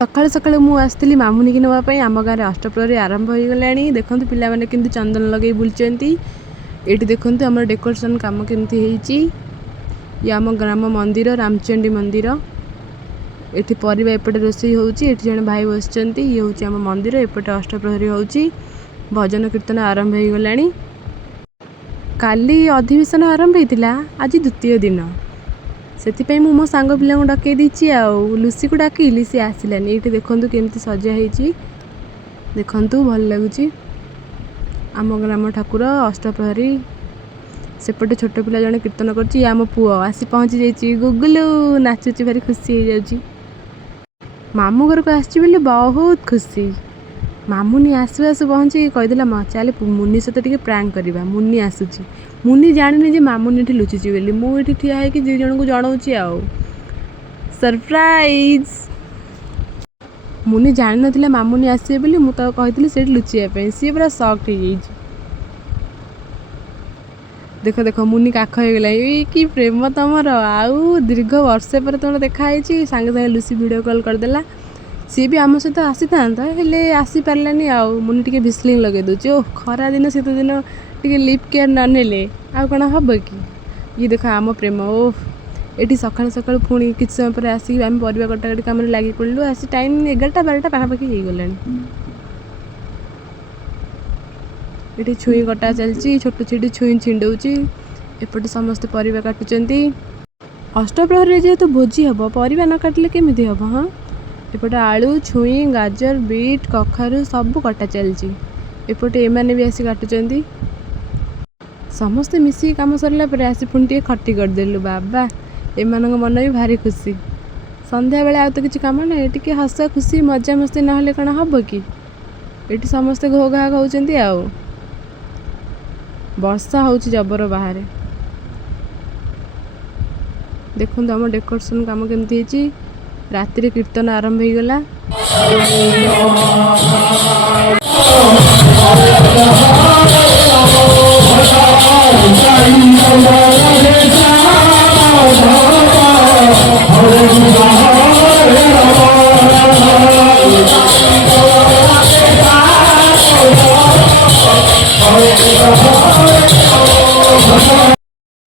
सकाळु सकाळु मु आसली मामुनी की नवा आम गाँव अष्टप्रहरी आरंभ हो गला। देखो पिलाने केमती चंदन लगे बुलचंती। ये देखो आम डेकोरेशन काम केमती होती। ये आम ग्राम मंदिर रामचंडी मंदिर। ये परिवा एपटे रोषे होती। जन भाई बस ये हूँ आम मंदिर एपटे अष्टप्रहरी होची। भजन कीर्तन आरंभ हो गला। काली अधिवेशन आरंभ होता आज द्वितीय दिन से मो सांग पिला डकई देती लुसी को डाकिली सी आसलानी। ये देखो केमती सजा होती देखु भल लगुच। आम ग्राम ठाकुर अष्टप्रहरी सेपटे छोट पिला जड़े कीर्तन कर आम पुओ आसी पहुँची जाइए। गुगुलू नाचुची भारी खुशी हो जाऊँ। मामू घर को आसी बहुत खुशी। मामुनी आसु आसु पहुँची कहीदेला माँ चल मुनि सहित टे प्रांक करवा। मुनि आसूची मुनि जानी जे मामुनी ये लुचुची बोली मुझे ठिया है कि दु जन को जनाऊँगी आउ सरप्राइज। मुनि जान ना मामुनी आसवे बोली मुझे कही से लुचापी सी पूरा सॉक्ट हो जाइए। देख देख मुनि काख हो गला कि प्रेम तुमर आउ दीर्घ वर्षे पर तुम देखाई सांगे सांगे लुसी वीडियो कॉल करदेला। सी भी आम सहित आसी था हेले आसी पारानी। आउ मुनि टे भिस्लिंग लगे दूची। ओ खरा दिन शीत दिन टे लिप केयर न नेले आ कौन हम कि ये देख आम प्रेम। ओ ये सका सका पुणी कि समय पर आसिक आम परिवा कटाकटी कम लगी पड़लु। आसी टाइम 11टा 12टा पाखापाखि हो गला। ये छुई कटा चलती छोट छोटी छुई छिंडौची। एपटे समस्ते परिवा काटुचंती। अष्टप्रहरी जेहेतु भोजी हम परिवा न काटिले केमिति हम। हाँ एपटे आलू छुई गाजर बीट कखारू सब कटा चलती। एपटे एमाने भी आसी काटुचंती। समस्ते मिसी काम सरला पर आसी पुणी टे खटी करदेलु। बाबा एमान मन भी भारी खुशी। संध्या बेले आउ तो किसी काम ना ये हस खुशी मजा मस्ती ना कौन हम कि ये समस्ते घो घा खाऊँ। आउ वर्षा हो जबर बाहर। देखो आम डेकोरेशन काम केमती होती। राति कीर्तन आरंभ हो गला।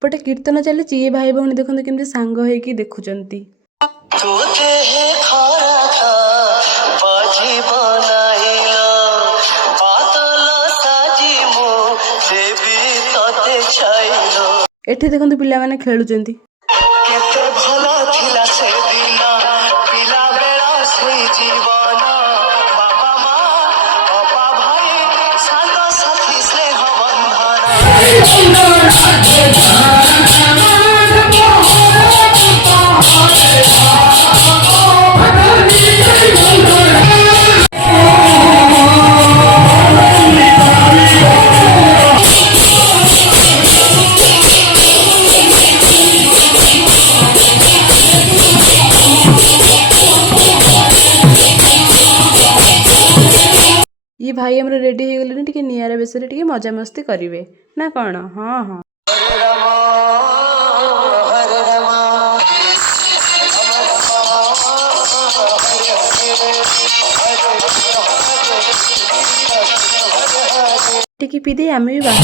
पटे कीर्तन चलती। ये भाई भौणी देखते केमती सांग होइकी देखुचंती। एठी देखते पिला माने खेलुचंती। ये भाई हमर रेडी हो गले टिके नियारा बेसरे टिके मजा मस्ती करिवे ना कौन। हाँ हाँ टिके पी दे आमे भी बाहर।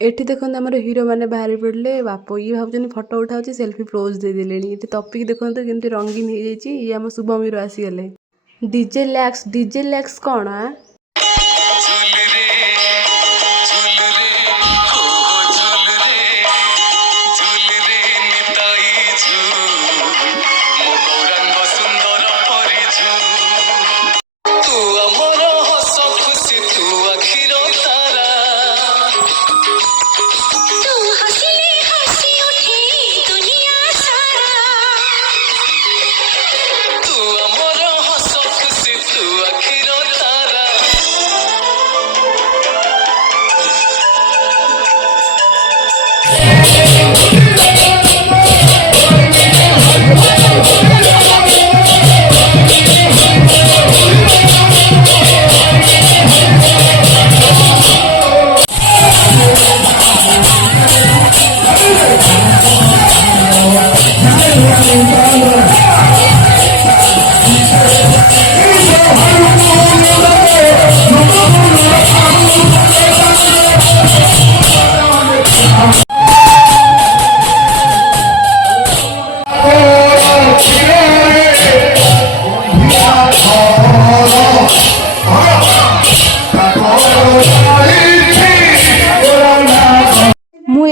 एठी देखो आम हीरो मैंने बाहर पड़े बाप ये भाव फटो उठाऊ सेल्फी पोज देदेले। ये टपिक देखो केमती रंगीन हो जाए। ये आम शुभम हीरो आसीगले। डीजे लैक्स कौन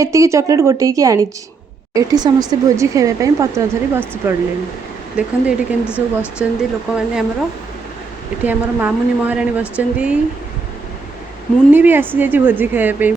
एतिकी चॉकलेट गोटेकी आनिची। एठी समस्ते भोजी खाଇବା ପାଇଁ पत्र धरी बसी पड़लेनी। देखंतु एठी केमती सब बसचंदी लोक माने हमर। एठी हमर मामुनी महारानी बसचंदी। मुनि भी आसी जाई भोजी खाଇବା ପାଇଁ